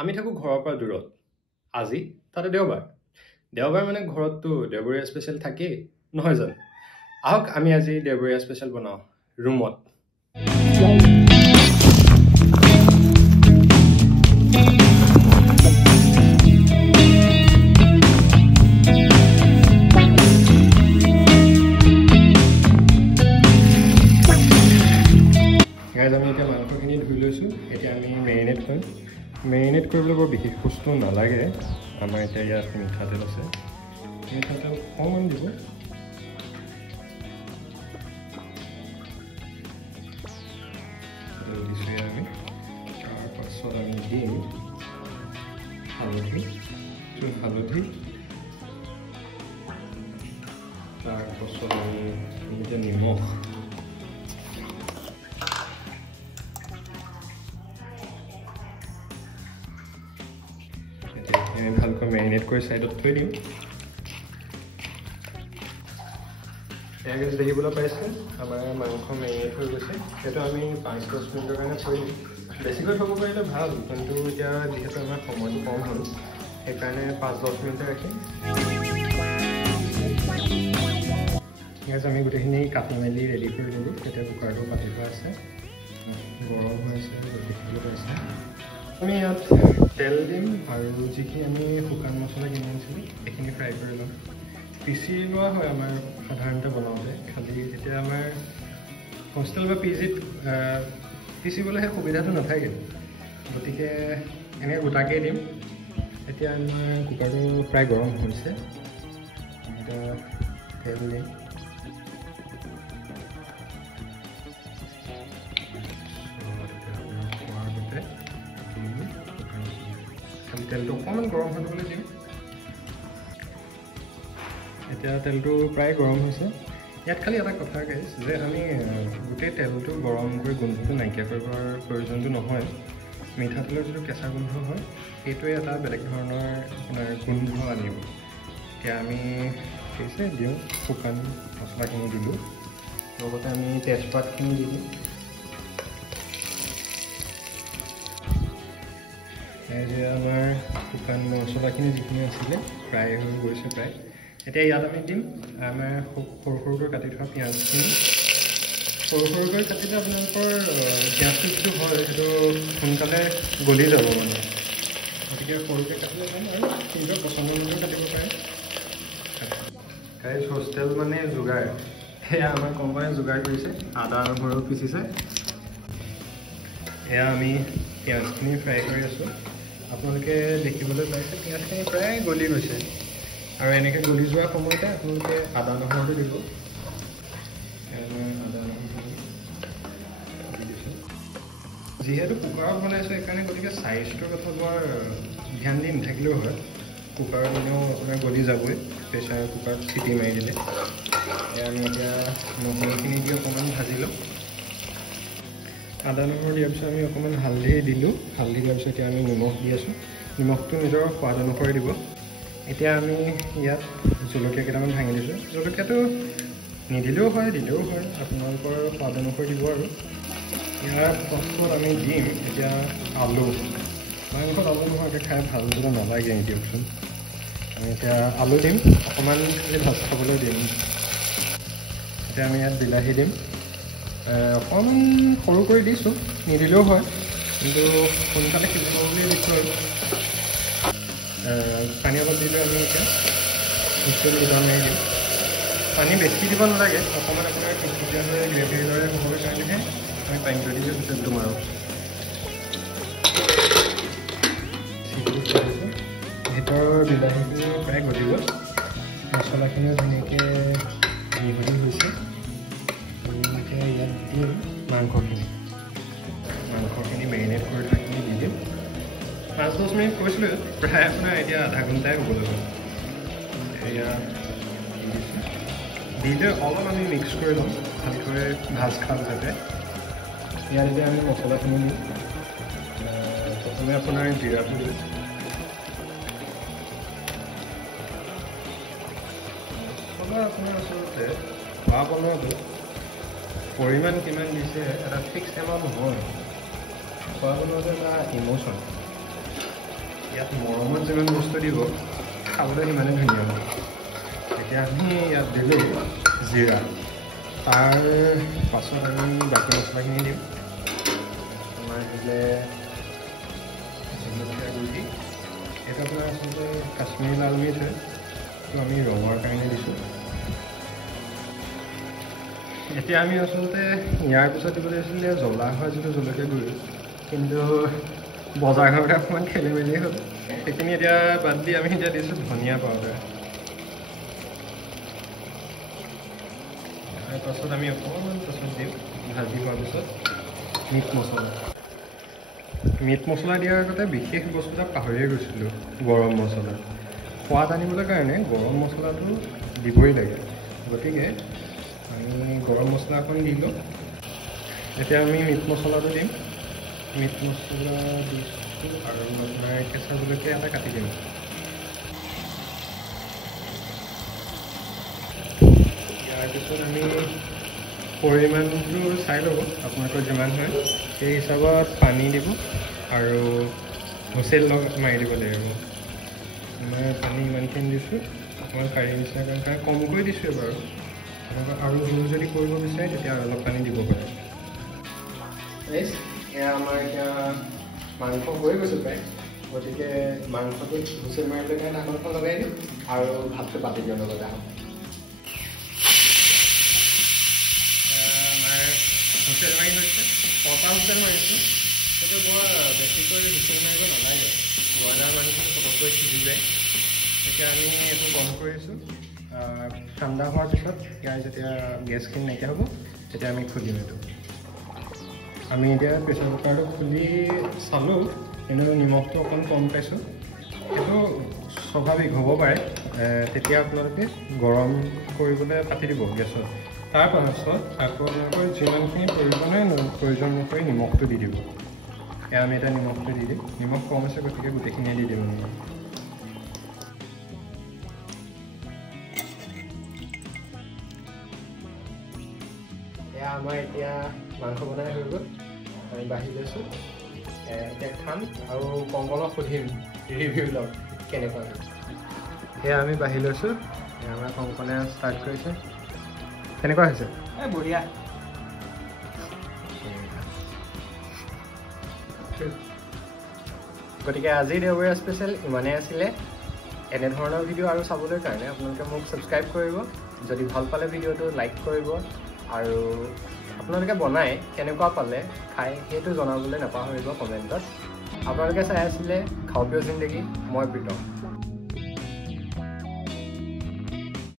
আমি থাকোঁ ঘৰৰ পৰা দূৰত। আজি তাতে দেওবাৰ। দেওবাৰ মানে ঘৰততো দেওবৰীয়া স্পেচিয়েল থাকেই, নহয় জানো? আহক আমি আজি দেওবৰীয়া স্পেচিয়েল বনাওঁ ৰুমত। গাইজ আমি এতিয়া মাংসখিনি ধুই লৈছোঁ। এতিয়া আমি মেৰিনেট কৰিম। মেৰিনেট কৰিবলৈ বৰ বিশেষ বস্তু নালাগে। আমাৰ এতিয়া ইয়াত মিঠাতেল আছে, মিঠাতেল অকণমান দিব। দিছোঁ আমি। তাৰপাছত আমি দিম হালধি, তাৰপাছত আমি এতিয়া নিমখ, আমি ভালকৈ মেৰিনেট কৰি ছাইডত থৈ দিম। দেখিবলৈ পাইছে আমাৰ মাংস মেৰিনেট হৈ গৈছে। সেইটো আমি 5-10 মিনিটৰ কাৰণে থৈ দিম। বেছিকৈ থ'ব পাৰিলে ভাল, কিন্তু এতিয়া যিহেতু আমাৰ সময়টো কম হ'ল সেইকাৰণে 5-10 মিনিট ৰাখিম। আমি গোটেইখিনি কাটি মেলি ৰেডি কৰি ল'লোঁ। এতিয়া কুকাৰটো পাতি থোৱা আছে, গৰম হৈ আছে, দেখিবলৈ পাইছে। আমি ইয়াত তেল দিম আৰু যিখিনি আমি শুকান মছলা কিনি আনিছিলোঁ সেইখিনি ফ্ৰাই কৰি ল'ম। পিচি লোৱা হয় আমাৰ সাধাৰণতে বনাওঁতে, খালি এতিয়া আমাৰ হোষ্টেল বা পিজিত পিচিবলৈ সেই সুবিধাটো নাথাকে, গতিকে এনেকৈ গোটাকেই দিম। এতিয়া আমাৰ কুকাৰটো প্ৰায় গৰম হৈছে। এতিয়া তেল দিম, তেলটো অকণমান গৰম হৈ যাবলৈ দিম। এতিয়া তেলটো প্ৰায় গৰম হৈছে। ইয়াত খালি এটা কথা গাইছ যে আমি গোটেই তেলটো গৰম কৰি গোন্ধটো নাইকিয়া কৰিবৰ প্ৰয়োজনটো নহয়। মিঠাতেলৰ যিটো কেঁচা গোন্ধ হয় সেইটোৱে এটা বেলেগ ধৰণৰ আপোনাৰ গোন্ধ আনিব। এতিয়া আমি ঠিক দিওঁ, শুকান মছলাখিনি দিলোঁ, লগতে আমি তেজপাতখিনি দিলোঁ। যে আমাৰ শুকান মছলাখিনি যিখিনি আছিলে ফ্ৰাই হৈ গৈছে প্ৰায়। এতিয়া ইয়াত আমি দিম আমাৰ সৰু সৰুকৈ কাটি থোৱা পিঁয়াজখিনি। সৰু সৰুকৈ কাটিলে আপোনালোকৰ পিঁয়াজটো যিটো হয় সেইটো সোনকালে গলি যাব মানে, গতিকে সৰুকৈ কাটিলে ভাল আৰু নিজৰ পচন্দৰ মতে কাটিব পাৰে। গাইজ হোষ্টেল মানে যোগাৰ, সেয়া আমাৰ কোম্পানীয়ে যোগাৰ কৰিছে। আদা নহৰু পিচিছে। এয়া আমি পিঁয়াজখিনি ফ্ৰাই কৰি আছোঁ। আপোনালোকে দেখিবলৈ পাইছে পিঁয়াজখিনি প্ৰায় গলি গৈছে, আৰু এনেকৈ গলি যোৱাৰ সময়তে আপোনালোকে আদা নহৰুটো দিব। আদা নহৰু দি দিছোঁ। যিহেতু কুকাৰত বনাইছোঁ সেইকাৰণে গতিকে চাইজটোৰ কথা বৰ ধ্যান দি নাথাকিলেও হয়। কুকাৰত এনেও আপোনাৰ গলি যাবই, প্ৰেছাৰ কুকাৰত চিটি মাৰি দিলে। আমি এতিয়া নহৰুখিনি দি অকণমান ভাজি লওঁ। আদা নহৰু দিয়াৰ পিছত আমি অকণমান হালধি দিলোঁ। হালধি দিয়াৰ পিছত এতিয়া আমি নিমখ দি আছোঁ। নিমখটো নিজৰ সোৱাদ অনুসৰি দিব। এতিয়া আমি ইয়াত জলকীয়া কেইটামান ভাঙি দিছোঁ। জলকীয়াটো নিদিলেও হয়, দিলেও হয়, আপোনালোকৰ সোৱাদ অনুসৰি দিব। আৰু ইয়াৰ পাছত আমি দিম এতিয়া আলু। মাংসত আলু নোহোৱাকৈ খাই ভাল যদি নালাগে দিয়কচোন। আমি এতিয়া আলু দিম, অকণমান ভাজ খাবলৈ দিম। এতিয়া আমি ইয়াত বিলাহী দিম। অকণমান সৰু কৰি দিছোঁ, নিদিলেও হয়, কিন্তু সোনকালে সিজিব বুলি দিছোঁ। আৰু পানী অলপ দিলোঁ আমি এতিয়া মিক্সিত যোগান মাৰি দিম। পানী বেছি দিব নালাগে, অকণমান আপোনাৰ খিচখিচীয়া হৈ গ্ৰেভিৰ দৰে হ'বৰ কাৰণেহে আমি পানীটো দি হুইচেলটো মাৰোঁ। ভিতৰৰ বিলাহীখিনি প্ৰায় গলি গ'ল, মছলাখিনিও ধুনীয়াকৈ মিহলি হৈছে। এতিয়া ইয়াত দিম মাংসখিনি মেৰিনেট কৰি থোৱাখিনি দি দিম। 5-10 মিনিট কৈছিলোঁ, প্ৰায় আপোনাৰ এতিয়া আধা ঘণ্টাই হ'ব লাগিব। এয়া দি লৈ অলপ আমি মিক্স কৰি লওঁ, ভালকৈ ভাজ খাম যাতে। ইয়াত এতিয়া আমি মছলাখিনি দিম। প্ৰথমে আপোনাৰ জিৰাটো দিম। মছলা আপোনাৰ আচলতে খোৱা বনোৱাটো পৰিমাণ কিমান দিছে এটা ফিক্স এমাউণ্ট নহয়। খোৱা বনোৱাটো এটা ইম'শ্যন। ইয়াত মৰমত যিমান বস্তু দিব খাবলৈ সিমানে ধুনীয়া হ'ব। এতিয়া আমি ইয়াত দিলোঁ জিৰা, তাৰ পাছত আমি বাকী মছলাখিনি দিম। আমাৰ দিলে জলকীয়া গুড়ি, এইটো আপোনাৰ আচলতে কাশ্মীৰী লাল মিৰ্চ হয়, এইটো আমি ৰঙৰ কাৰণে দিছোঁ। এতিয়া আমি আচলতে ইয়াৰ পিছত দিব লাগিছিলে জ্বলা হোৱা যিটো জলকীয়া গুড়ি, কিন্তু বজাৰখনতে অকণমান খেলি মেলি হ'ল, সেইখিনি এতিয়া বাদ দি আমি এতিয়া দিছোঁ ধনিয়া পাউডাৰ। তাৰপাছত আমি অকণমান পাছত দিওঁ ভাজি হোৱাৰ পিছত মিট মছলা। মিট মছলা দিয়াৰ আগতে বিশেষ বস্তু এটা পাহৰিয়ে গৈছিলোঁ, গৰম মছলা। সোৱাদ আনিবলৈ কাৰণে গৰম মছলাটো দিবই লাগে, গতিকে আমি গৰম মছলা অকণ দিলোঁ। এতিয়া আমি মিট মছলাটো দিম। মিট মছলা দিছোঁ আৰু আপোনাৰ কেঁচা জলকীয়া এটা কাটি দিম। ইয়াৰ পিছত আমি পৰিমাণটো চাই ল'ব, আপোনালোকৰ যিমান হয় সেই হিচাপত পানী দিব আৰু হুইচেল মাৰি দিব লাগিব। মই পানী ইমানখিনি দিছোঁ, অকণমান কাঢ়ি নিচিনা কাৰণে কমকৈ দিছোঁ বাৰু। আৰু জোল যদি কৰিব বিচাৰে তেতিয়া অলপ পানী দিব পাৰে। এয়া আমাৰ এতিয়া মাংস হৈ গৈছে প্ৰায়, গতিকে মাংসটোত হুইচেল মাৰিবলৈ কাৰণে ঢাকনখন লগাই দিম আৰু ভাতটো পাতি দিওঁ লগতে। আমাৰ হুইচেল মাৰি হৈছে, 6টা হুইচেল মাৰিছোঁ, সেইটো বৰ বেছিকৈ হুইচেল মাৰিব নালাগে, ব্ৰইলাৰ মাংসটো পটককৈ সিজি যায়। এতিয়া আমি এইটো বন্ধ কৰিছোঁ। ঠাণ্ডা হোৱাৰ পিছত ইয়াৰ যেতিয়া গেছখিনি নাইকিয়া হ'ব তেতিয়া আমি খুলিম এইটো। আমি এতিয়া প্ৰেছাৰ কুকাৰটো খুলি চালোঁ, কিন্তু নিমখটো অকণ কম পাইছোঁ। সেইটো স্বাভাৱিক হ'ব পাৰে, তেতিয়া আপোনালোকে গৰম কৰিবলৈ পাতি দিব গেছত। তাৰ পাছত আকৌ আপোনালোকৰ যিমানখিনি প্ৰয়োজন অনুসৰি নিমখটো দি দিব। এয়া আমি এতিয়া নিমখটো দি দিম। নিমখ কম আছে গতিকে গোটেইখিনিয়ে দি দিম। এয়া আমাৰ এতিয়া মাংস বনাই হৈ গ'ল, আমি বাঢ়ি লৈছোঁ। এতিয়া খাম আৰু কংকনক সুধিম ৰিভিউ লওক কেনেকুৱা হৈছে। সেয়া আমি বাঢ়ি লৈছোঁ, আমাৰ কংকনে ষ্টাৰ্ট কৰিছে। কেনেকুৱা হৈছে? বঢ়িয়া। গতিকে আজি দেওবৰীয়া স্পেচিয়েল ইমানেই আছিলে। এনেধৰণৰ ভিডিঅ' আৰু চাবলৈ কাৰণে আপোনালোকে মোক ছাবস্ক্ৰাইব কৰিব, যদি ভাল পালে ভিডিঅ'টো লাইক কৰিব, আৰু আপোনালোকে বনাই কেনেকুৱা পালে খাই সেইটো জনাবলৈ নাপাহৰিব কমেণ্টত। আপোনালোকে চাই আছিলে খাওঁ পিয় জিন্দগী, মই প্ৰীতম।